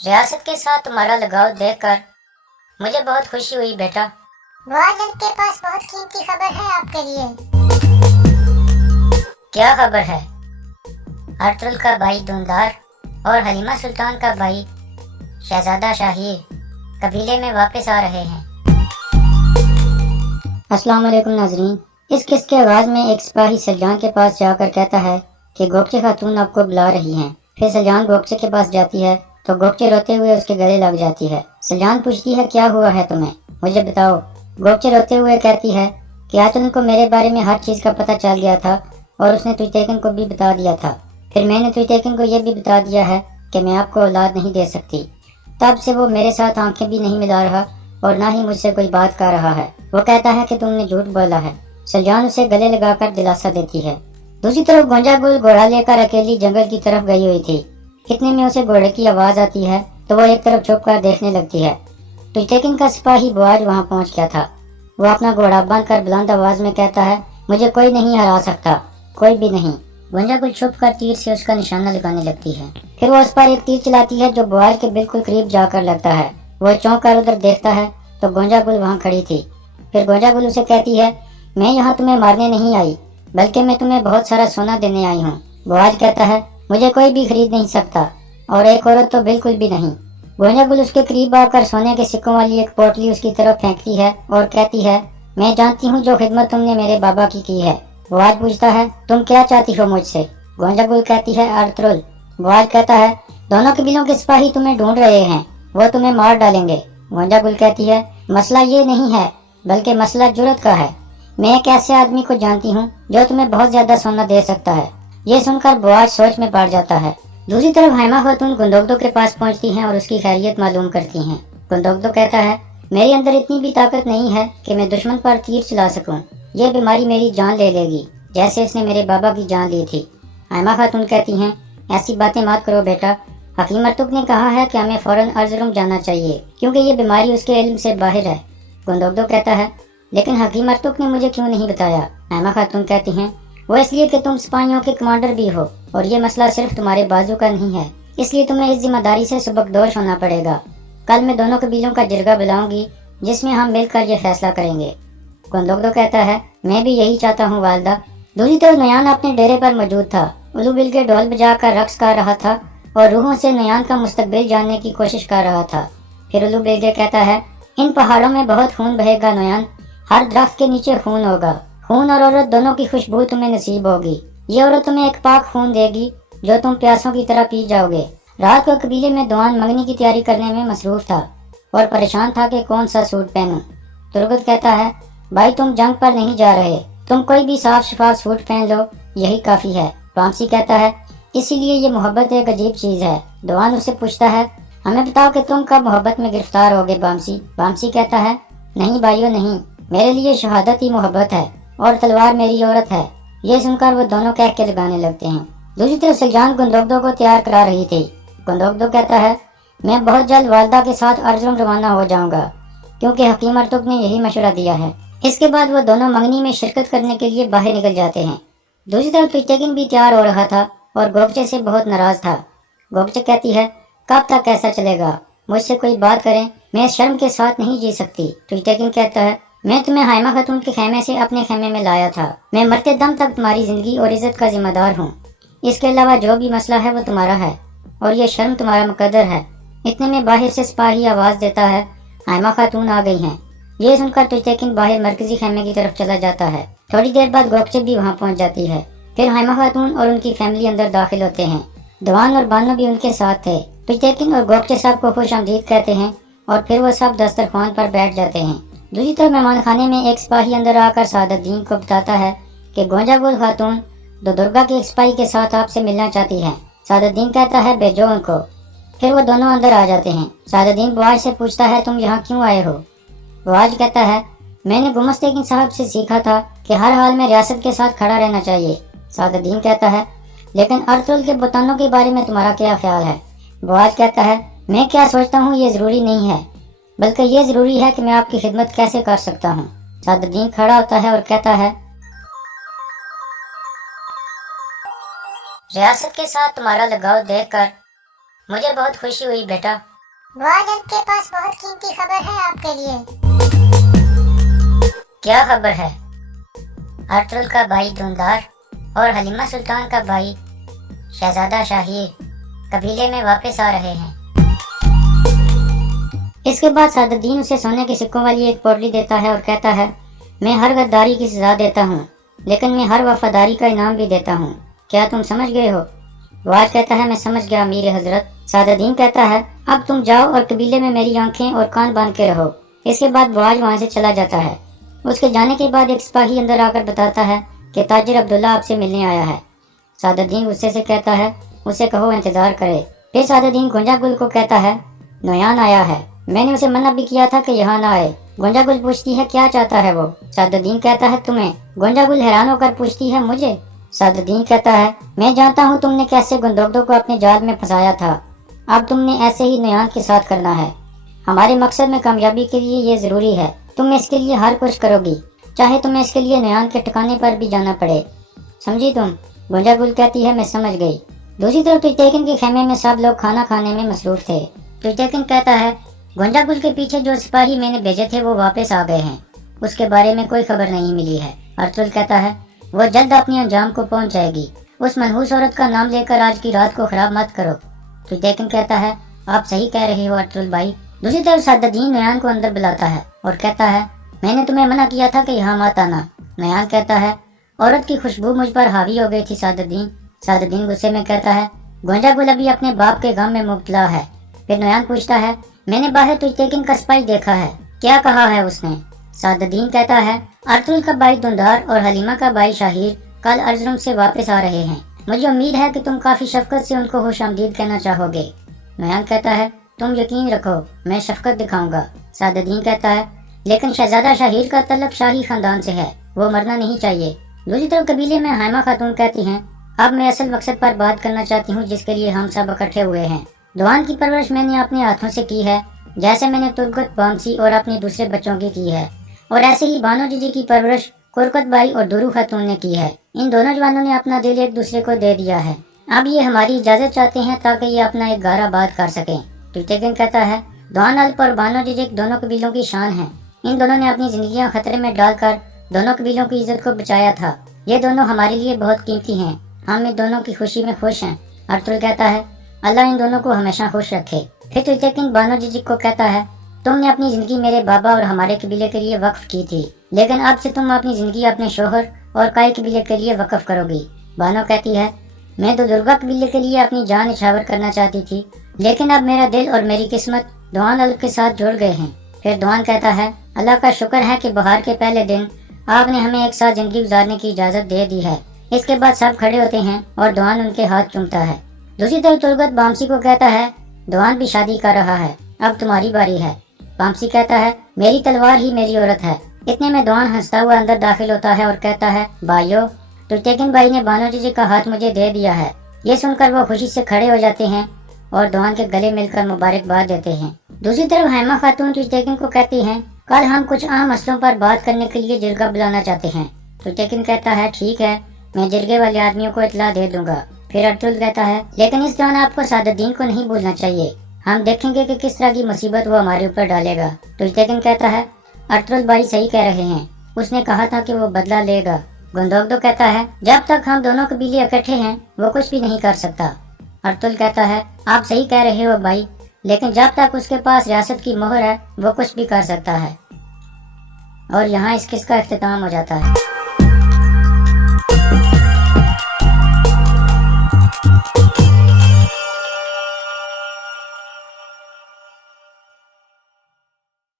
रियासत के साथ तुम्हारा लगाव देखकर मुझे बहुत खुशी हुई बेटा। वाजन के पास बहुत कीमती खबर है आपके लिए। क्या खबर है? अर्तुल का भाई धुंधार और हलीमा सुल्तान का भाई शहजादा शाहीर कबीले में वापस आ रहे हैं। अस्सलाम वालेकुम नाजरीन। इस किस्से के आगाज में एक सिपाही सलजान के पास जाकर कहता है कि गोगचे खातून आपको बुला रही हैं। फिर सलजान गोगचे के पास जाती है तो गोगचे रोते हुए उसके गले लग जाती है। सलजान पूछती है क्या हुआ है तुम्हें, मुझे बताओ। गोगचे रोते हुए कहती है कि अर्तुल को मेरे बारे में हर चीज का पता चल गया था और उसने तुइतेकिन को भी बता दिया था। फिर मैंने तुइतेकिन को यह भी बता दिया है कि मैं आपको औलाद नहीं दे सकती। तब से वो मेरे साथ आंखें भी नहीं मिला रहा और ना ही मुझसे कोई बात कर रहा है। वो कहता है कि तुमने झूठ बोला है। सलजान उसे गले लगाकर दिलासा देती है। दूसरी तरफ गोंजा गुल घोड़ा लेकर अकेली जंगल की तरफ गई हुई थी। इतने में उसे घोड़े की आवाज आती है तो वो एक तरफ छुप कर देखने लगती है। तुइतेकिन का सिपाही बुआज वहाँ पहुँच गया था। वो अपना घोड़ा बांध कर बुलंद आवाज में कहता है मुझे कोई नहीं हरा सकता, कोई भी नहीं। गोंजा गुल छुप कर तीर से उसका निशाना लगाने लगती है। फिर वो उस पर एक तीर चलाती है जो बुआज के बिल्कुल करीब जाकर लगता है। वो चौंक कर उधर देखता है तो गोंजा गुल वहाँ खड़ी थी। फिर गोंजा गुल उसे कहती है मैं यहाँ तुम्हें मारने नहीं आई, बल्कि मैं तुम्हें बहुत सारा सोना देने आई हूँ। बुआज कहता है मुझे कोई भी खरीद नहीं सकता और एक औरत तो बिल्कुल भी नहीं। गोंजा गुल उसके करीब आकर सोने के सिक्कों वाली एक पोटली उसकी तरफ फेंकती है और कहती है मैं जानती हूँ जो खिदमत तुमने मेरे बाबा की है। बुआज पूछता है तुम क्या चाहती हो मुझसे? गोंजा गुल कहती है अर्तुल। बुआज कहता है दोनों कबीलों के सिपाही तुम्हें ढूंढ रहे हैं, वो तुम्हें मार डालेंगे। गोंजा गुल कहती है मसला ये नहीं है, बल्कि मसला जुर्रत का है। मैं एक ऐसे आदमी को जानती हूँ जो तुम्हें बहुत ज्यादा सोना दे सकता है। ये सुनकर बुआज सोच में पड़ जाता है। दूसरी तरफ हैमा खातून गुंदोगदो के पास पहुँचती हैं और उसकी खैरियत मालूम करती हैं। गुंदोगदो कहता है मेरे अंदर इतनी भी ताकत नहीं है कि मैं दुश्मन पर तीर चला सकूं। ये बीमारी मेरी जान ले लेगी जैसे इसने मेरे बाबा की जान ली थी। हैमा खातून कहती हैं ऐसी बातें मत करो बेटा, हकीम अर्तुग ने कहा है कि हमें फौरन अर्जुरुम जाना चाहिए क्योंकि ये बीमारी उसके इल्म से बाहर है। गुंदोगदो कहता है लेकिन हकीम अर्तुग ने मुझे क्यों नहीं बताया? हैमा खातून कहती हैं वो इसलिए कि तुम सिपाहियों के कमांडर भी हो और ये मसला सिर्फ तुम्हारे बाजू का नहीं है, इसलिए तुम्हें इस जिम्मेदारी से सबकदोश होना पड़ेगा। कल मैं दोनों कबीलों का जिरगा बुलाऊंगी जिसमें हम मिलकर ये फैसला करेंगे। गुंदोगदो कहता है मैं भी यही चाहता हूँ वालदा। दूसरी तरफ नयान अपने डेरे पर मौजूद था। उलू बिल के ढोल बजाकर रक्स कर रहा था और रूहों से नयान का मुस्तकबिल जानने की कोशिश कर रहा था। फिर उलू बिल के कहता है इन पहाड़ों में बहुत खून बहेगा नयान, हर दरख्त के नीचे खून होगा। खून और औरत दोनों की खुशबू तुम्हें नसीब होगी। ये औरत तुम्हें एक पाक खून देगी जो तुम प्यासों की तरह पी जाओगे। रात को कबीले में दुआन मंगनी की तैयारी करने में मसरूफ था और परेशान था कि कौन सा सूट पहनूं। तुर्गत कहता है भाई तुम जंग पर नहीं जा रहे, तुम कोई भी साफ शफाफ सूट पहन लो, यही काफी है। बामसी कहता है इसीलिए ये मोहब्बत एक अजीब चीज है। दुआन उसे पूछता है हमें बताओ कि तुम कब मोहब्बत में गिरफ्तार होगे बामसी? बामसी कहता है नहीं भाइयों नहीं, मेरे लिए शहादत ही मोहब्बत है और तलवार मेरी औरत है। ये सुनकर वो दोनों कह के लगाने लगते हैं। दूसरी तरफ सलजान गुंदोगदो को तैयार करा रही थी। गुंदोगदो कहता है मैं बहुत जल्द वालदा के साथ अर्जुरुम रवाना हो जाऊंगा क्योंकि हकीम अर्तुग ने यही मशवरा दिया है। इसके बाद वो दोनों मंगनी में शिरकत करने के लिए बाहर निकल जाते हैं। दूसरी तरफ तुइतेकिन भी तैयार हो रहा था और गोगचे से बहुत नाराज था। गोगचे कहती है कब तक ऐसा चलेगा, मुझसे कोई बात करें, मैं शर्म के साथ नहीं जी सकती। तुइतेकिन कहता है मैं तुम्हें हैमा खातून के खेमे से अपने खेमे में लाया था, मैं मरते दम तक तुम्हारी जिंदगी और इज्जत का जिम्मेदार हूँ। इसके अलावा जो भी मसला है वो तुम्हारा है और ये शर्म तुम्हारा मुकद्दर है। इतने में बाहर से सिपाही आवाज देता है हैमा खातून आ गई हैं। ये सुनकर तुइतेकिन बाहर मरकजी खेमे की तरफ चला जाता है। थोड़ी देर बाद गोगचे भी वहाँ पहुँच जाती है। फिर हैमा खातून और उनकी फैमिली अंदर दाखिल होते हैं। दवान और बानो भी उनके साथ थे। तुइतेकिन और गोगचे साहब को खुश आमदीद कहते हैं और फिर वो सब दस्तरखान पर बैठ जाते हैं। दूसरी तरफ मेहमान खाने में एक सिपाही अंदर आकर सादतदीन को बताता है कि गोंजा गुल खातून दुर्गा के एक सिपाही के साथ आपसे मिलना चाहती है। सादतदीन कहता है भेजो उनको। फिर वो दोनों अंदर आ जाते हैं। सादतदीन बुआज से पूछता है तुम यहाँ क्यों आए हो? बुआज कहता है मैंने गुमस्तेकिन साहब से सीखा था कि हर हाल में रियासत के साथ खड़ा रहना चाहिए। सादतदीन कहता है लेकिन अर्तुल के बुतानों के बारे में तुम्हारा क्या ख्याल है? बुआज कहता है मैं क्या सोचता हूँ ये जरूरी नहीं है, बल्कि ये जरूरी है कि मैं आपकी खिदमत कैसे कर सकता हूँ। सादतदीन खड़ा होता है और कहता है रियासत के साथ तुम्हारा लगाव देखकर मुझे बहुत खुशी हुई बेटा। वाजन के पास बहुत कीमती खबर है आपके लिए। क्या खबर है? अर्तुगरुल का भाई धुंधार और हलीमा सुल्तान का भाई शहजादा शाहीर कबीले में वापस आ रहे हैं। इसके बाद सादुद्दीन उसे सोने के सिक्कों वाली एक पोटली देता है और कहता है, मैं हर गद्दारी की सजा देता हूँ, लेकिन मैं हर वफादारी का इनाम भी देता हूँ। क्या तुम समझ गए हो? वाज कहता है, मैं समझ गया अमीर हजरत। सादुद्दीन कहता है, अब तुम जाओ और कबीले में मेरी आंखें और कान बांध के रहो। इसके बाद वाज वहाँ से चला जाता है। उसके जाने के बाद एक सिपाही अंदर आकर बताता है कि ताजिर अब्दुल्ला आपसे मिलने आया है। सादुद्दीन गुस्से से कहता है, उसे कहो इंतजार करे। फिर सादुद्दीन गोंजागुल को कहता है, नोयान आया है, मैंने उसे मना भी किया था कि यहाँ ना आए। गोंजागुल पूछती है, क्या चाहता है वो? सादुद्दीन कहता है, तुम्हें। गोंजागुल हैरान होकर पूछती है, मुझे? सादुद्दीन कहता है, मैं जानता हूँ तुमने कैसे गुंदोगदो को अपने जाल में फंसाया था। अब तुमने ऐसे ही नोयान के साथ करना है। हमारे मकसद में कामयाबी के लिए ये जरूरी है। तुम इसके लिए हर कुछ करोगी, चाहे तुम्हें इसके लिए नोयान के ठिकाने पर भी जाना पड़े। समझी तुम? गोंजागुल कहती है, मैं समझ गई। दूसरी तरफ तुजतेकिन के खेमे में सब लोग खाना खाने में मसरूफ थे। तुजतेकिन कहता है, गोंजागुल के पीछे जो सिपाही मैंने भेजे थे वो वापस आ गए हैं, उसके बारे में कोई खबर नहीं मिली है। अर्तुगरुल कहता है, वो जल्द अपने अंजाम को पहुंच जाएगी। उस मनहूस औरत का नाम लेकर आज की रात को खराब मत करो। तुजतेकिन कहता है, आप सही कह रहे हो अर्तुगरुल भाई। दूसरी तरफ सादुद्दीन नोयान को अंदर बुलाता है और कहता है, मैंने तुम्हें मना किया था कि यहाँ मत आना। नोयान कहता है, औरत की खुशबू मुझ पर हावी हो गई थी सादुद्दीन। सादुद्दीन गुस्से में कहता है, गोंजागुल अभी अपने बाप के गम में मुब्तला है। फिर नोयान पूछता है, मैंने बाहर तुजतेकिन का सिपाही देखा है, क्या कहा है उसने? सादुद्दीन कहता है, अर्तुगरुल का भाई धुंधार और हलीमा का भाई शाहीर कल अर्जुन से वापस आ रहे हैं। मुझे उम्मीद है कि तुम काफी शफकत से उनको खुशामदीद कहना चाहोगे। नोयान कहता है, तुम यकीन रखो, मैं शफकत दिखाऊंगा। सादुद्दीन कहता है, लेकिन शहजादा शाहीर का तल्लुक शाही खानदान से है, वो मरना नहीं चाहिए। दूसरी तरफ कबीले में हाइमा खातून कहती हैं, अब मैं असल मकसद पर बात करना चाहती हूँ जिसके लिए हम सब इकट्ठे हुए हैं। दुआन की परवरिश मैंने अपने हाथों से की है, जैसे मैंने तुर्गत बामसी और अपने दूसरे बच्चों की है, और ऐसे ही बानो जीजी की परवरिश कुरकत बाई और दुरू खातून ने की है। इन दोनों जवानों ने अपना दिल एक दूसरे को दे दिया है। अब ये हमारी इजाजत चाहते हैं ताकि ये अपना एक घर आबाद कर सकें। तुजतेकिन कहता है, दुआन अल्प और बानो जीजी दोनों कबीलों की शान है। इन दोनों ने अपनी जिंदगियां खतरे में डालकर दोनों कबीलों की इज्जत को बचाया था। ये दोनों हमारे लिए बहुत कीमती हैं, हम इन दोनों की खुशी में खुश हैं। अर्तुगरुल कहता है, अल्लाह इन दोनों को हमेशा खुश रखे। फिर तुजतेकिन बानो जीजी को कहता है, तुमने अपनी जिंदगी मेरे बाबा और हमारे कबीले के लिए वक्फ की थी, लेकिन अब से तुम अपनी जिंदगी अपने शोहर और काई कबीले के लिए वक्फ करोगी। बानो कहती है, मैं तो दुर्गा कबीले के लिए अपनी जान निछावर करना चाहती थी, लेकिन अब मेरा दिल और मेरी किस्मत दुआन अल्प के साथ जुड़ गए हैं। फिर दुआन कहता है, अल्लाह का शुक्र है कि बहार के पहले दिन आपने हमें एक साथ जिंदगी गुजारने की इजाजत दे दी है। इसके बाद सब खड़े होते हैं और दुआन उनके हाथ चूमता है। दूसरी तरफ तुर्गत बामसी को कहता है, दुआन भी शादी कर रहा है, अब तुम्हारी बारी है। बामसी कहता है, मेरी तलवार ही मेरी औरत है। इतने में दुआन हंसता हुआ अंदर दाखिल होता है और कहता है, भाइयों, तुजतेकिन भाई ने बानो जीजी का हाथ मुझे दे दिया है। ये सुनकर वो खुशी से खड़े हो जाते हैं और दुआन के गले मिलकर मुबारकबाद देते हैं। दूसरी तरफ हाइमा खातून तुजतेकिन को कहती हैं, कल हम कुछ अहम मसलों पर बात करने के लिए जिरगा बुलाना चाहते हैं। तुजतेकिन कहता है, ठीक है, मैं जिरगे वाले आदमियों को इत्तला दे दूंगा। फिर अर्तुगरुल कहता है, लेकिन इस दौरान आपको सादुद्दीन को नहीं भूलना चाहिए, हम देखेंगे कि किस तरह की मुसीबत वो हमारे ऊपर डालेगा। तुजतेकिन कहता है, अर्तुगरुल भाई सही कह रहे हैं, उसने कहा था कि वो बदला लेगा। गुंदोगदो कहता है, जब तक हम दोनों कबीले इकट्ठे हैं वो कुछ भी नहीं कर सकता। अर्तुगरुल कहता है, आप सही कह रहे हो भाई, लेकिन जब तक उसके पास रियासत की मोहर है वो कुछ भी कर सकता है। और यहाँ इस किस्सा का इख्तिताम हो जाता है।